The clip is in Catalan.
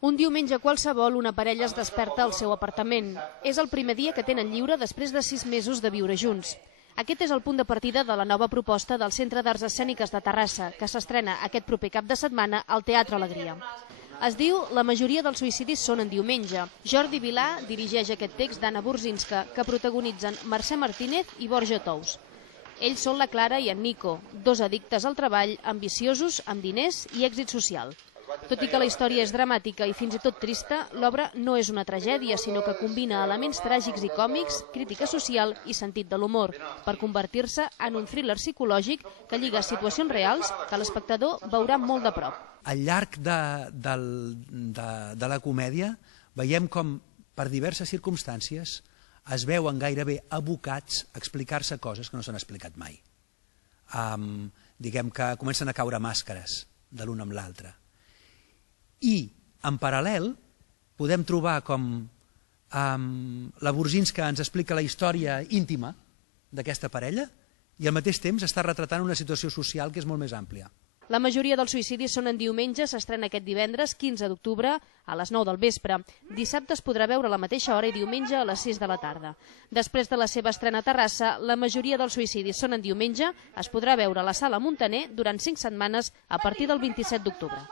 Un diumenge qualsevol, una parella es desperta al seu apartament. És el primer dia que tenen lliure després de 6 mesos de viure junts. Aquest és el punt de partida de la nova proposta del Centre d'Arts Escèniques de Terrassa, que s'estrena aquest proper cap de setmana al Teatre Alegria. Es diu La majoria dels suïcidis són en diumenge. Jordi Vilà dirigeix aquest text d'Anna Borzinska, que protagonitzen Mercè Martínez i Borja Tous. Ells són la Clara i en Nico, dos addictes al treball, ambiciosos, amb diners i èxit social. Tot i que la història és dramàtica i fins i tot trista, l'obra no és una tragèdia, sinó que combina elements tràgics i còmics, crítica social i sentit de l'humor, per convertir-se en un thriller psicològic que lliga situacions reals que l'espectador veurà molt de prop. Al llarg de la comèdia veiem com, per diverses circumstàncies, es veuen gairebé abocats a explicar-se coses que no s'han explicat mai. Diguem que comencen a caure màscares de l'un amb l'altre. I, en paral·lel, podem trobar com la Borzinska ens explica la història íntima d'aquesta parella i al mateix temps està retratant una situació social que és molt més àmplia. La majoria dels suïcidis són en diumenge, s'estrena aquest divendres 15 d'octubre a les 9 del vespre. Dissabte es podrà veure a la mateixa hora i diumenge a les 6 de la tarda. Després de la seva estrena a Terrassa, la majoria dels suïcidis són en diumenge, es podrà veure a la Sala Muntaner durant 5 setmanes a partir del 27 d'octubre.